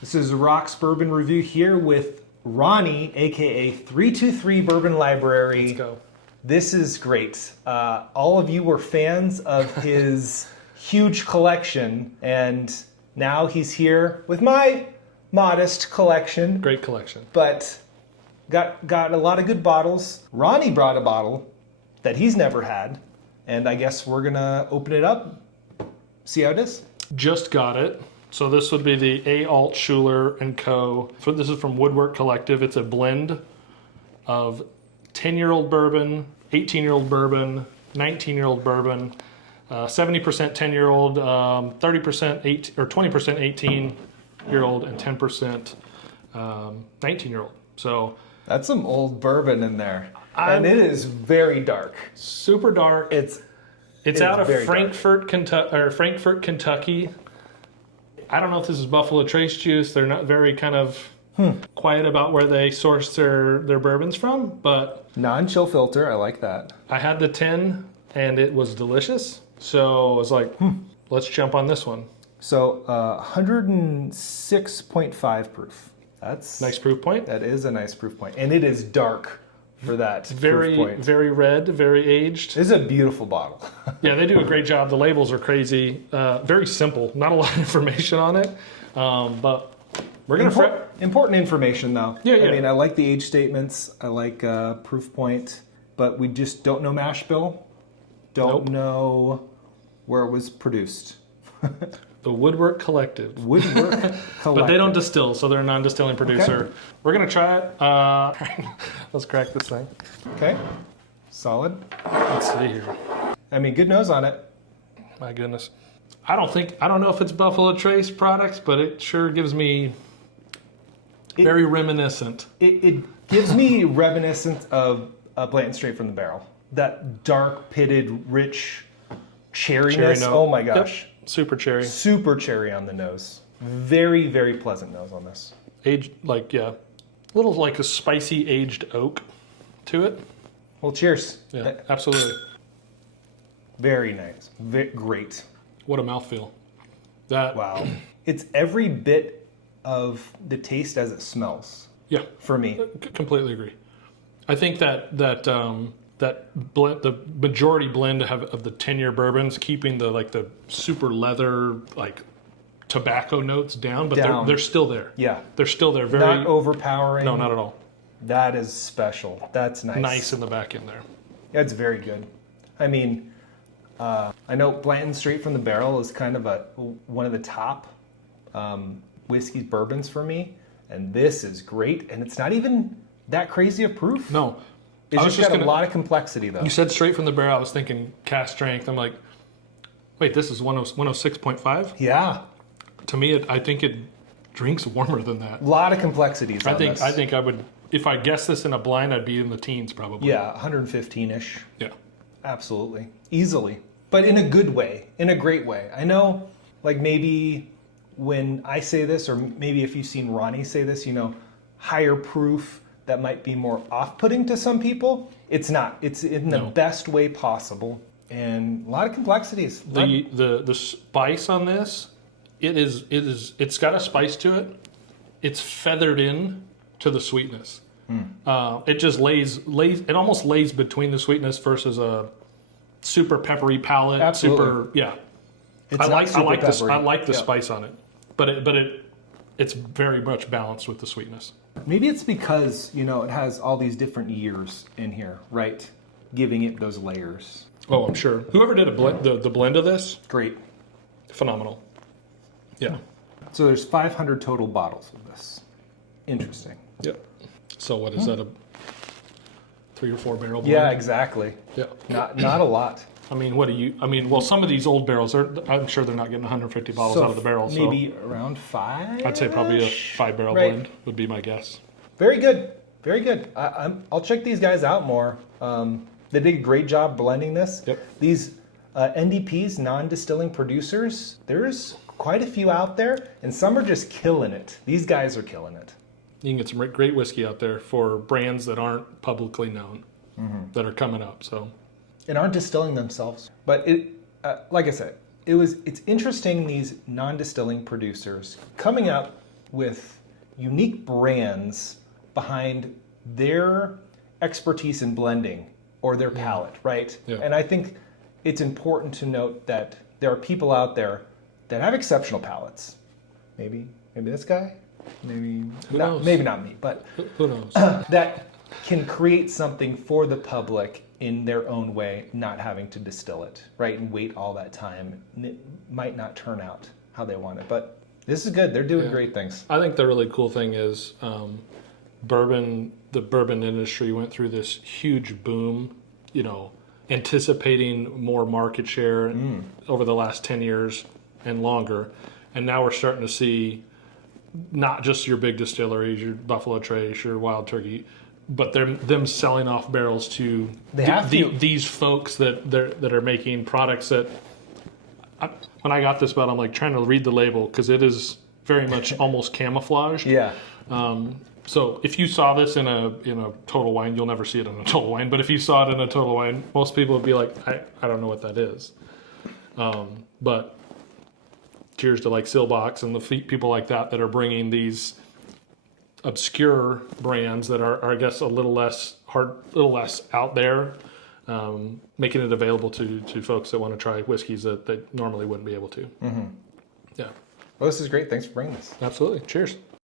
This is Rock's Bourbon Review here with Ronnie, aka 323 Bourbon Library. Let's go. This is great. All of you were fans of his huge collection, and now he's here with my modest collection. Great collection. But got a lot of good bottles. Ronnie brought a bottle that he's never had, and I guess we're gonna open it up, see how it is. Just got it. So this would be the Altschuler Co. So this is from WoodWork Collective. It's a blend of 10-year-old bourbon, 18-year-old bourbon, 19-year-old bourbon, 70% 10-year-old, 30% 20% 18-year-old, and 10% 19-year-old. So that's some old bourbon in there, and it is very dark. Super dark. It's out of Frankfort, Kentucky. I don't know if this is Buffalo Trace juice. They're not very kind of quiet about where they source their bourbons from, but non-chill filter. I like that. I had the 10 and it was delicious. So I was like, let's jump on this one. So 106.5 proof. That's nice proof point. That is a nice proof point, and it is dark for that proof point. Very red, very aged. This is a beautiful bottle. Yeah, they do a great job. The labels are crazy. Very simple. Not a lot of information on it, but we're gonna important information though. Yeah. I mean, I like the age statements. I like proof point, but we just don't know mash bill. Don't know where it was produced. The WoodWork Collective. WoodWork Collective. But they don't distill, so they're a non-distilling producer. Okay. We're going to try it. Let's crack this thing. Okay. Solid. Let's see here. I mean, good nose on it. My goodness. I don't know if it's Buffalo Trace products, but it sure gives me very reminiscent. It gives me reminiscent of Blanton Straight from the Barrel. That dark, pitted, rich cherryness. Cherry note. Oh my gosh. Yep. Super cherry. Super cherry on the nose. Very, very pleasant nose on this. Aged, a little like a spicy aged oak to it. Well, cheers. Yeah, absolutely. Very nice. Great. What a mouthfeel. Wow. It's every bit of the taste as it smells. Yeah. For me. Completely agree. I think that blend, the majority blend of the 10-year bourbons, keeping the super leather tobacco notes down, but they're still there. Yeah, they're still there. Very not overpowering. No, not at all. That is special. That's nice. Nice in the back end there. That's very good. I mean, I know Blanton Straight from the Barrel is kind of one of the top whiskey bourbons for me, and this is great. And it's not even that crazy of proof. No. It's just got a lot of complexity, though. You said straight from the barrel. I was thinking cast strength. I'm like, wait, this is 106.5? Yeah. To me, I think it drinks warmer than that. A lot of complexities on this. I think I would, if I guessed this in a blind, I'd be in the teens probably. Yeah, 115-ish. Yeah. Absolutely. Easily. But in a good way. In a great way. I know, maybe when I say this, or maybe if you've seen Ronnie say this, higher proof, that might be more off-putting to some people. It's not. It's in the best way possible, and a lot of complexities. The spice on this, it's got a spice to it. It's feathered in to the sweetness. It just lays. It almost lays between the sweetness versus a super peppery palate. Absolutely. I like the spice on it, but it's very much balanced with the sweetness. Maybe it's because, it has all these different years in here, right? Giving it those layers. Oh, I'm sure. Whoever did the blend of this, great. Phenomenal. Yeah. So there's 500 total bottles of this. Interesting. Yep. So what is that, a 3 or 4 barrel blend? Yeah, exactly. Yeah. Not a lot. I mean, well, some of these old barrels, I'm sure they're not getting 150 bottles out of the barrel. Maybe around 5? I'd say probably a 5-barrel blend would be my guess. Very good. Very good. I'll check these guys out more. They did a great job blending this. Yep. These NDPs, non-distilling producers, there's quite a few out there, and some are just killing it. These guys are killing it. You can get some great whiskey out there for brands that aren't publicly known, that are coming up. And aren't distilling themselves. But like I said, it's interesting, these non-distilling producers coming up with unique brands behind their expertise in blending or their palate, right? Yeah. And I think it's important to note that there are people out there that have exceptional palates. Maybe this guy, maybe not me, but Who knows? that can create something for the public in their own way, not having to distill it, right? And wait all that time. And it might not turn out how they want it, but this is good. They're doing great things. I think the really cool thing is bourbon. The bourbon industry went through this huge boom, anticipating more market share over the last 10 years and longer. And now we're starting to see not just your big distilleries, your Buffalo Trace, your Wild Turkey, but them selling off barrels to these folks that are making products that. When I got this bottle, I'm like trying to read the label because it is very much almost camouflaged. Yeah. So if you saw this in a Total Wine, you'll never see it in a Total Wine. But if you saw it in a Total Wine, most people would be like, I don't know what that is. But cheers to like Silbox and the people like that are bringing these obscure brands that are I guess a little less out there, making it available to folks that want to try whiskeys that they normally wouldn't be able to. Mm-hmm. Yeah. Well, this is great. Thanks for bringing this. Absolutely. Cheers.